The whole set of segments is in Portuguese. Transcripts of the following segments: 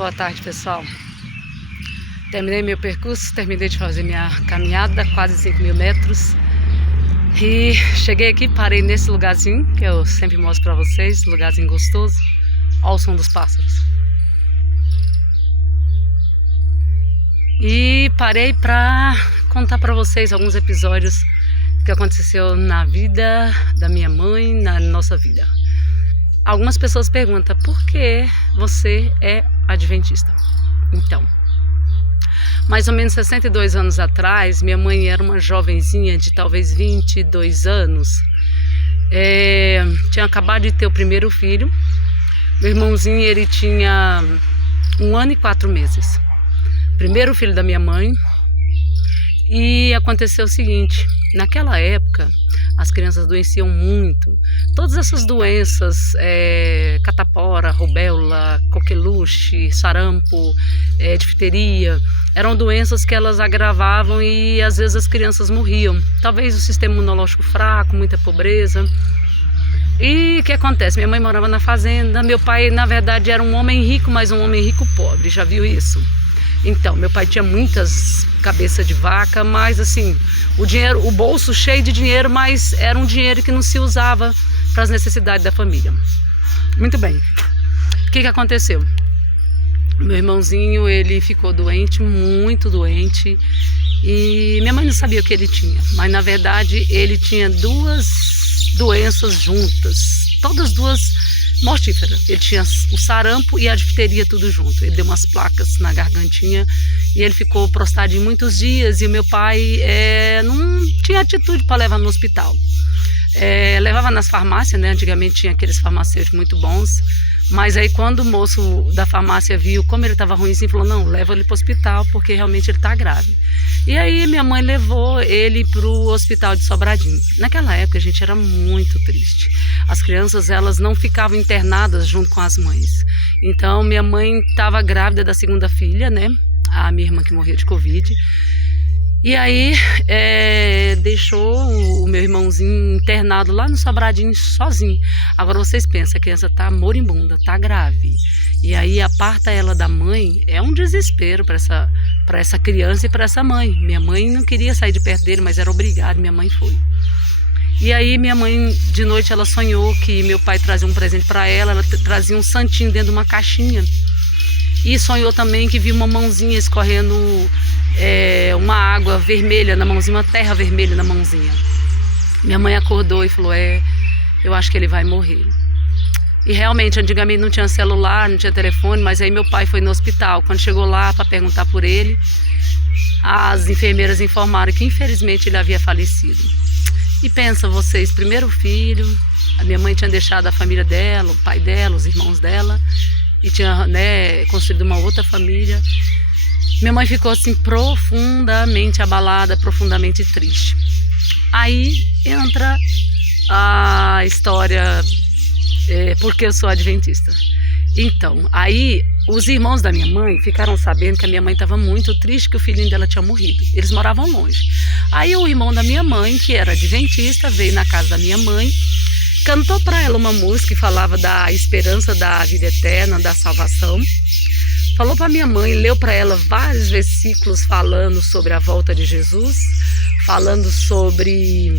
Boa tarde, pessoal. Terminei meu percurso, terminei de fazer minha caminhada, quase 5.000 metros. E cheguei aqui, parei nesse lugarzinho, que eu sempre mostro pra vocês, lugarzinho gostoso. Olha o som dos pássaros. E parei pra contar pra vocês alguns episódios que aconteceu na vida da minha mãe, na nossa vida. Algumas pessoas perguntam, por que você é adventista? Então, mais ou menos 62 anos atrás, minha mãe era uma jovenzinha de talvez 22 anos. Tinha acabado de ter o primeiro filho. Meu irmãozinho, ele tinha 1 ano e 4 meses. Primeiro filho da minha mãe. E aconteceu o seguinte, naquela época as crianças adoeciam muito. Todas essas doenças, catapora, rubéola, coqueluche, sarampo, difteria, eram doenças que elas agravavam e às vezes as crianças morriam. Talvez o sistema imunológico fraco, muita pobreza. E o que acontece? Minha mãe morava na fazenda, meu pai na verdade era um homem rico, mas um homem rico pobre, já viu isso? Então, meu pai tinha muitas cabeças de vaca, mas assim, o bolso cheio de dinheiro, mas era um dinheiro que não se usava para as necessidades da família. Muito bem. O que aconteceu? Meu irmãozinho, ele ficou doente, muito doente, e minha mãe não sabia o que ele tinha, mas na verdade ele tinha 2 doenças juntas, todas duas mortífera. Ele tinha o sarampo e a difteria tudo junto. Ele deu umas placas na gargantinha e ele ficou prostrado em muitos dias. E o meu pai não tinha atitude para levar no hospital. Levava nas farmácias, né? Antigamente tinha aqueles farmacêuticos muito bons. Mas aí quando o moço da farmácia viu como ele estava ruimzinho, falou, não, leva ele para o hospital porque realmente ele está grave. E aí minha mãe levou ele para o hospital de Sobradinho. Naquela época a gente era muito triste. As crianças, elas não ficavam internadas junto com as mães. Então minha mãe estava grávida da 2ª filha, né? A minha irmã que morreu de Covid. E aí deixou o meu irmãozinho internado lá no Sobradinho sozinho. Agora vocês pensam, a criança tá moribunda, tá grave. E aí aparta ela da mãe, é um desespero para essa criança e para essa mãe. Minha mãe não queria sair de perto dele, mas era obrigada, minha mãe foi. E aí minha mãe, de noite, ela sonhou que meu pai trazia um presente para ela trazia um santinho dentro de uma caixinha. E sonhou também que viu uma mãozinha escorrendo uma água vermelha na mãozinha, uma terra vermelha na mãozinha. Minha mãe acordou e falou, eu acho que ele vai morrer. E realmente, antigamente não tinha celular, não tinha telefone, mas aí meu pai foi no hospital. Quando chegou lá para perguntar por ele, as enfermeiras informaram que infelizmente ele havia falecido. E pensa vocês, primeiro filho, a minha mãe tinha deixado a família dela, o pai dela, os irmãos dela, e tinha construído uma outra família. Minha mãe ficou assim profundamente abalada, profundamente triste. Aí entra a história, porque eu sou adventista. Então, aí os irmãos da minha mãe ficaram sabendo que a minha mãe estava muito triste, que o filhinho dela tinha morrido. Eles moravam longe. Aí o irmão da minha mãe, que era adventista, veio na casa da minha mãe, cantou para ela uma música que falava da esperança da vida eterna, da salvação. Falou para minha mãe, leu para ela vários versículos falando sobre a volta de Jesus, falando sobre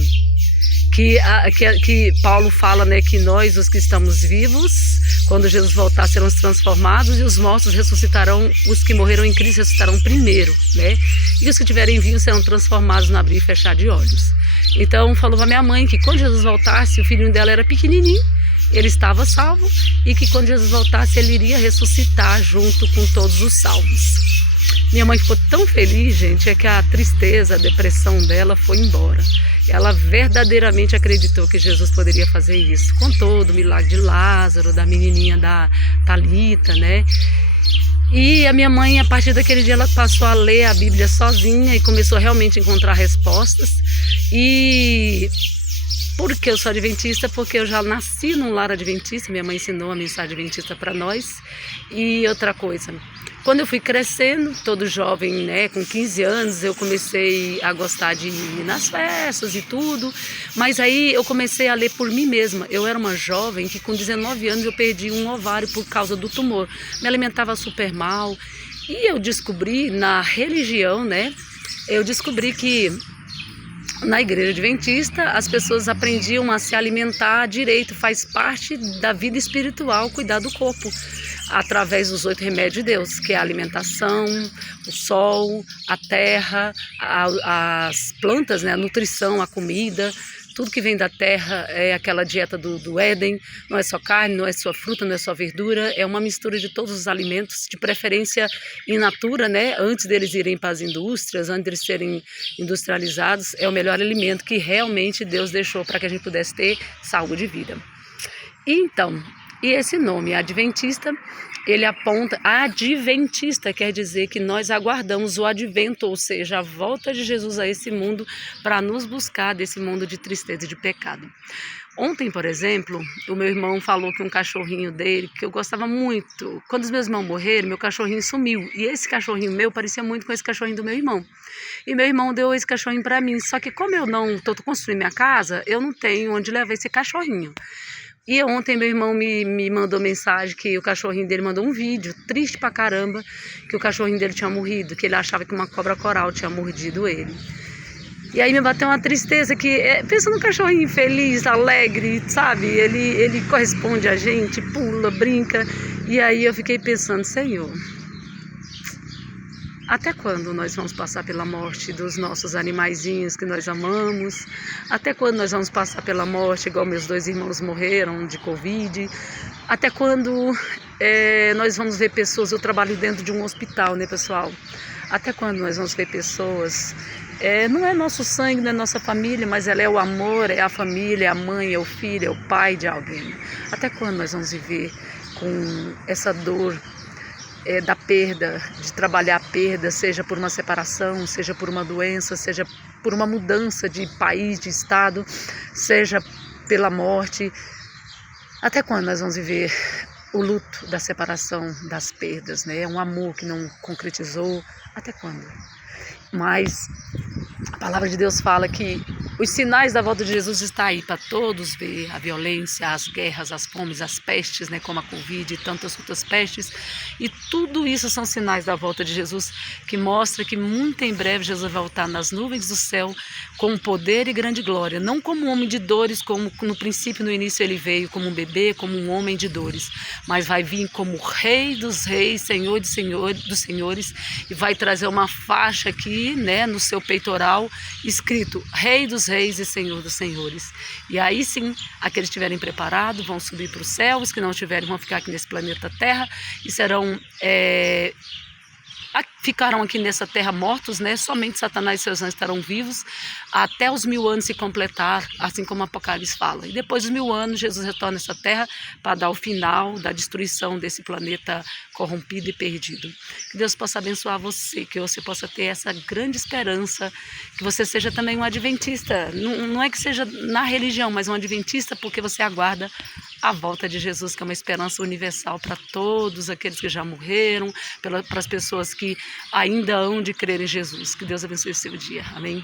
que Paulo fala, né, que nós, os que estamos vivos, quando Jesus voltar, serão transformados e os mortos ressuscitarão, os que morreram em Cristo ressuscitarão primeiro, né? E os que tiverem vivos serão transformados no abrir e fechar de olhos. Então falou para minha mãe que quando Jesus voltasse, o filhinho dela era pequenininho, ele estava salvo e que quando Jesus voltasse ele iria ressuscitar junto com todos os salvos. Minha mãe ficou tão feliz, gente, que a tristeza, a depressão dela foi embora. Ela verdadeiramente acreditou que Jesus poderia fazer isso. Contou do milagre de Lázaro, da menininha da Talita, né? E a minha mãe, a partir daquele dia, ela passou a ler a Bíblia sozinha e começou realmente a encontrar respostas. E por que eu sou adventista? Porque eu já nasci num lar adventista, minha mãe ensinou a mensagem adventista para nós. E outra coisa, Quando eu fui crescendo, todo jovem, né, com 15 anos, eu comecei a gostar de ir nas festas e tudo, mas aí eu comecei a ler por mim mesma. Eu era uma jovem que com 19 anos eu perdi um ovário por causa do tumor. Me alimentava super mal e eu descobri na religião, né, eu descobri que na igreja adventista as pessoas aprendiam a se alimentar direito, faz parte da vida espiritual cuidar do corpo, através dos 8 remédios de Deus, que é a alimentação, o sol, a terra, as plantas, né, a nutrição, a comida, tudo que vem da terra é aquela dieta do Éden, não é só carne, não é só fruta, não é só verdura, é uma mistura de todos os alimentos, de preferência in natura, né, antes deles irem para as indústrias, antes deles serem industrializados, é o melhor alimento que realmente Deus deixou para que a gente pudesse ter saúde e vida. Então, e esse nome, adventista, ele aponta, adventista quer dizer que nós aguardamos o advento, ou seja, a volta de Jesus a esse mundo para nos buscar desse mundo de tristeza e de pecado. Ontem, por exemplo, o meu irmão falou que um cachorrinho dele, que eu gostava muito, quando os meus irmãos morreram, meu cachorrinho sumiu, e esse cachorrinho meu parecia muito com esse cachorrinho do meu irmão. E meu irmão deu esse cachorrinho para mim, só que como eu não estou construindo minha casa, eu não tenho onde levar esse cachorrinho. E ontem meu irmão me mandou mensagem que o cachorrinho dele mandou um vídeo, triste pra caramba, que o cachorrinho dele tinha morrido, que ele achava que uma cobra coral tinha mordido ele. E aí me bateu uma tristeza que, pensa num cachorrinho feliz, alegre, sabe? Ele corresponde a gente, pula, brinca. E aí eu fiquei pensando, Senhor, até quando nós vamos passar pela morte dos nossos animaizinhos que nós amamos? Até quando nós vamos passar pela morte, igual meus 2 irmãos morreram de Covid? Até quando nós vamos ver pessoas, eu trabalho dentro de um hospital, né, pessoal? Até quando nós vamos ver pessoas, não é nosso sangue, não é nossa família, mas ela é o amor, é a família, é a mãe, é o filho, é o pai de alguém. Até quando nós vamos viver com essa dor da perda, de trabalhar a perda, seja por uma separação, seja por uma doença, seja por uma mudança de país, de estado, seja pela morte? Até quando nós vamos viver o luto da separação, das perdas, né? Um amor que não concretizou, até quando? Mas a palavra de Deus fala que os sinais da volta de Jesus estão aí para todos ver, a violência, as guerras, as fomes, as pestes, né, como a Covid e tantas outras pestes, e tudo isso são sinais da volta de Jesus, que mostra que muito em breve Jesus vai voltar nas nuvens do céu com poder e grande glória, não como um homem de dores, como no princípio, no início ele veio como um bebê, como um homem de dores, mas vai vir como Rei dos reis, Senhor dos senhores, e vai trazer uma faixa aqui, né, no seu peitoral, escrito Rei dos reis e Senhor dos senhores. E aí sim, aqueles que estiverem preparados vão subir para o céu, os que não tiverem vão ficar aqui nesse planeta Terra e serão ficaram aqui nessa terra mortos, né? Somente Satanás e seus anjos estarão vivos até os 1000 anos se completar, assim como o Apocalipse fala. E depois dos 1000 anos, Jesus retorna a essa terra para dar o final da destruição desse planeta corrompido e perdido. Que Deus possa abençoar você, que você possa ter essa grande esperança, que você seja também um adventista. Não é que seja na religião, mas um adventista porque você aguarda a volta de Jesus, que é uma esperança universal para todos aqueles que já morreram, para as pessoas que ainda hão de crer em Jesus. Que Deus abençoe o seu dia. Amém?